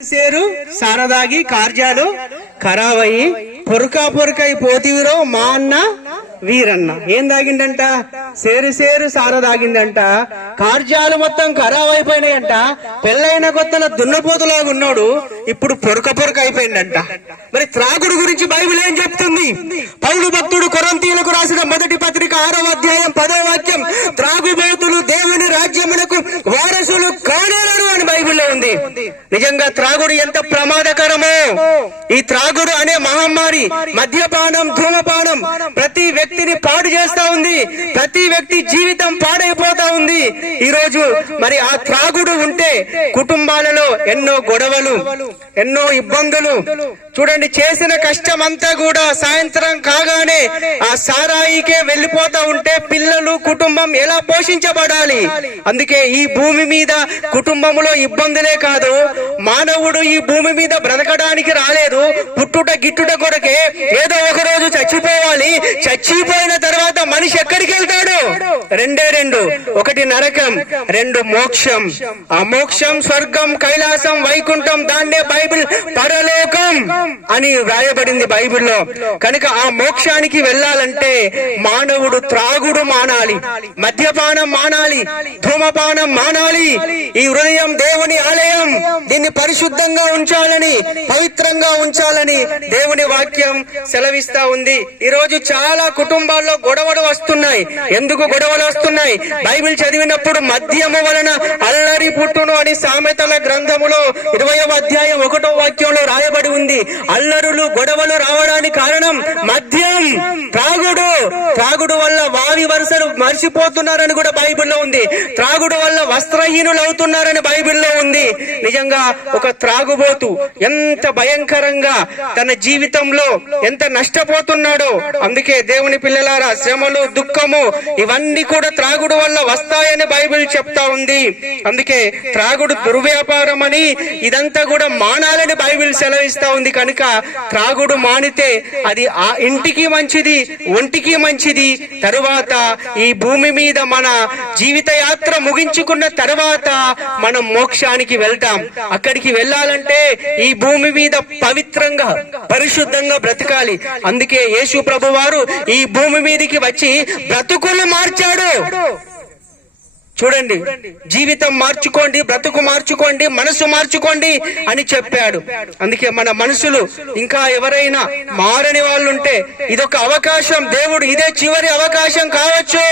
సేరు సారదాగి కార్యాలు ఖరాబయ్యి పొరకా పొరకై పోతివిరో మా అన్న వీరన్న. ఏం తాగిందంట సేరు సేరు సార తాగిందంట కార్యాలు మొత్తం ఖరాబ్ అయిపోయినాయంట పెళ్ళైన కొత్తల దున్నపోతులాగా ఉన్నాడు. ఇప్పుడు పొరక పొరక అయిపోయిందంట. మరి త్రాగుడు గురించి బైబిల్ ఏం చెప్తుంది? పౌలు భక్తుడు కొరంతీయులకు రాసిన మొదటి పత్రిక ఆరో అధ్యాయం పదో వాక్యం త్రాగుబోతులు దేవుని రాజ్యములకు వారసులు కానేరరు అని బైబిల్లో ఉంది నిజంగా త్రాగుడు ఎంత ప్రమాదకరమో. ఈ త్రాగుడు అనే మహమ్మారి మద్యపానం ధూమపానం ప్రతి వ్యక్తిని పాడు చేస్తా ఉంది. ప్రతి వ్యక్తి జీవితం పాడైపోతా ఉంది. ఈ రోజు మరి ఆ త్రాగుడు ఉంటే కుటుంబాలలో ఎన్నో గొడవలు ఎన్నో ఇబ్బందులు చూడండి చేసిన కష్టం అంతా కూడా సాయంత్రం కాగానే ఆ సారాయికే వెళ్ళిపోతా ఉంటే పిల్లలు కుటుంబం ఎలా పోషించబడాలి? అందుకే ఈ భూమి మీద కుటుంబంలో ఇబ్బందులే కాదు. మానవుడు ఈ భూమి మీద బ్రతకడానికి రాలేదు. పుట్టుట గిట్టుట కొరకే ఏదో ఒక రోజు చచ్చిపోవాలి. చచ్చిపోయిన తర్వాత మనిషి ఎక్కడికి వెళ్తాడు? రెండే రెండు. ఒకటి నరకం రెండు మోక్షం. ఆ మోక్షం స్వర్గం కైలాసం వైకుంఠం దాన్నే బైబిల్ పరలోకం అని వ్రాయబడింది బైబిల్లో. కనుక ఆ మోక్షానికి వెళ్ళాలంటే మానవుడు త్రాగుడు మానాలి మద్యపానం మానాలి ధూమపానం మానాలి. ఈ హృదయం దేవుని ఆలయం. దీన్ని పరిశుద్ధంగా ఉంచాలని పవిత్రంగా ఉంచాలని దేవుని వాక్యం సెలవిస్తా ఉంది. ఈ రోజు చాలా కుటుంబాల్లో గొడవలు వస్తున్నాయి. ఎందుకు గొడవలు వస్తున్నాయి బైబిల్ చదివినప్పుడు మద్యము వలన అల్లరి పుట్టును అని సామెతల గ్రంథములో ఇరవై అధ్యాయం ఒకటో వాక్యంలో రాయబడి ఉంది. అల్లరులు గొడవలు రావడానికి కారణం మద్యం. త్రాగుడు. త్రాగుడు వల్ల వావి వరుసలు మర్చిపోతున్నారని కూడా బైబిల్లో ఉంది. త్రాగుడు వల్ల వస్త్రహీనులు అవుతున్నారని బైబిల్లో ఉంది. నిజంగా ఒక త్రాగుబోతు ఎంత భయంకరంగా తన జీవితంలో ఎంత నష్టపోతున్నాడో. అందుకే దేవుని పిల్లలారా శ్రమలు దుఃఖము ఇవన్నీ కూడా త్రాగుడు వల్ల వస్తాయని బైబిల్ చెప్తా ఉంది. అందుకే త్రాగుడు దుర్వ్యాపారం అని ఇదంతా కూడా మానాలని బైబిల్ సెలవిస్తా ఉంది. కనుక త్రాగుడు మానితే అది ఆ ఇంటికి మంచిది ఒంటికి మంచిది. తరువాత ఈ భూమి మీద మన జీవిత యాత్ర ముగించుకున్న తర్వాత మనం మోక్షానికి వెళ్తాం. అక్కడికి వెళ్ళాలంటే ఈ భూమి మీద పవిత్రంగా పరిశుద్ధంగా బ్రతకాలి. అందుకే యేసు ప్రభు వారు ఈ భూమి మీదకి వచ్చి బ్రతుకులు మార్చాడు. చేశాడు చూడండి జీవితం మార్చుకోండి బ్రతుకు మార్చుకోండి మనసు మార్చుకోండి అని చెప్పాడు. అందుకే మన మనసులు ఇంకా ఎవరైనా మారని వాళ్ళు ఉంటే ఇదొక అవకాశం. దేవుడు ఇదే చివరి అవకాశం కావచ్చు.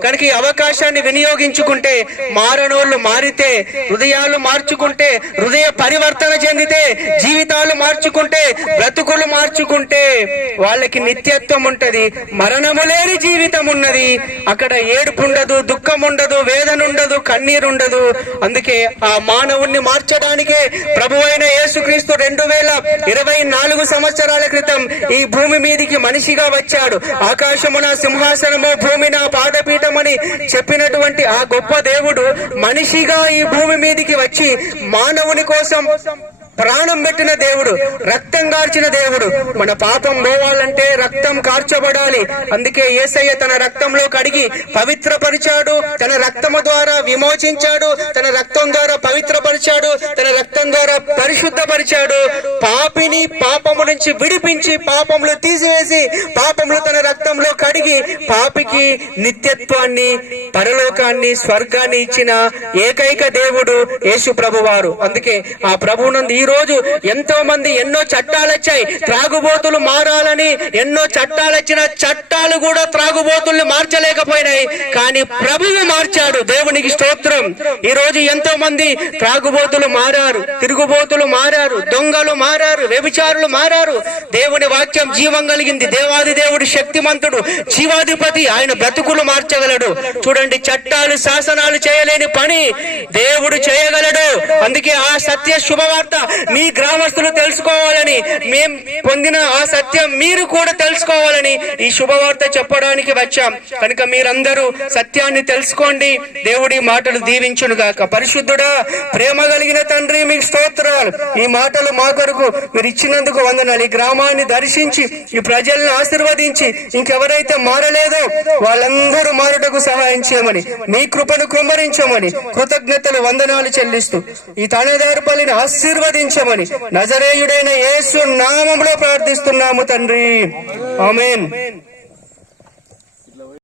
కనుక ఈ అవకాశాన్ని వినియోగించుకుంటే మారనోళ్ళు మారితే హృదయాలు మార్చుకుంటే హృదయ పరివర్తన చెందితే జీవితాలు మార్చుకుంటే బ్రతుకులు మార్చుకుంటే వాళ్ళకి నిత్యత్వం ఉంటది. మరణము లేని జీవితం ఉన్నది అక్కడ ఏడుపు ఉండదు దుఃఖం ఉండదు వేదన ఉండదు కన్నీరు ఉండదు అందుకే ఆ మానవుణ్ణి మార్చడానికే ప్రభు అయిన యేసుక్రీస్తు రెండు వేల ఇరవై నాలుగు సంవత్సరాల క్రితం ఈ భూమి మీదికి మనిషిగా వచ్చాడు. ఆకాశమున సింహాసనము భూమి నా పాదపీఠమని చెప్పినటువంటి ఆ గొప్ప దేవుడు మనిషిగా ఈ భూమి మీదికి వచ్చి మానవుని కోసం ప్రాణం పెట్టిన దేవుడు రక్తం కార్చిన దేవుడు. మన పాపం పోవాలంటే రక్తం కార్చబడాలి. అందుకే ఏసయ్య తన రక్తంలో కడిగి పవిత్రపరిచాడు. తన రక్తము ద్వారా విమోచించాడు. తన రక్తం ద్వారా పవిత్రపరిచాడు. తన రక్తం ద్వారా పరిశుద్ధపరిచాడు. పాపిని పాపము నుంచి విడిపించి పాపములు తీసివేసి పాపములు తన రక్తంలో కడిగి పాపికి నిత్యత్వాన్ని పరలోకాన్ని స్వర్గాన్ని ఇచ్చిన ఏకైక దేవుడు యేసు ప్రభువారు అందుకే ఆ ప్రభువునందు ఈ రోజు ఎంతో మంది ఎన్నో చట్టాలు వచ్చాయి త్రాగుబోతులు మారాలని ఎన్నో చట్టాలు వచ్చిన చట్టాలు కూడా త్రాగుబోతుల్ని మార్చలేకపోయినాయి. కానీ ప్రభువు మార్చాడు. దేవునికి స్తోత్రం. ఈ రోజు ఎంతో మంది త్రాగుబోతులు మారారు. తిరుగుబోతులు మారారు. దొంగలు మారారు. వ్యభిచారులు మారారు. దేవుని వాక్యం జీవం కలిగింది. దేవాది దేవుడు శక్తిమంతుడు. జీవాధిపతి. ఆయన బ్రతుకులు మార్చగలడు. చూడండి చట్టాలు శాసనాలు చేయలేని పని దేవుడు చేయగలడు. అందుకే ఆ సత్య శుభవార్త మీ గ్రామస్తులు తెలుసుకోవాలని మేం పొందిన ఆ సత్యం మీరు కూడా తెలుసుకోవాలని ఈ శుభవార్త చెప్పడానికి వచ్చాం. కనుక మీరందరూ సత్యాన్ని తెలుసుకోండి. దేవుడి మాటలు దీవించును గాక పరిశుద్ధుడా ప్రేమ కలిగిన తండ్రి మీకు స్తోత్రాలు. ఈ మాటలు మా కొరకు మీరు ఇచ్చినందుకు వందనాలు. ఈ గ్రామాన్ని దర్శించి ఈ ప్రజలను ఆశీర్వదించి ఇంకెవరైతే మారలేదో వాళ్ళందరూ మారుటకు సహాయం చేయమని మీ కృపను కుమరించమని కృతజ్ఞతలు వందనాలు చెల్లిస్తూ ఈ తనదారుపల్లిని ఆశీర్వదించి అనుగ్రహించమని నజరేయుడైన యేసు నామములో ప్రార్థిస్తున్నాము తండ్రి. ఆమెన్.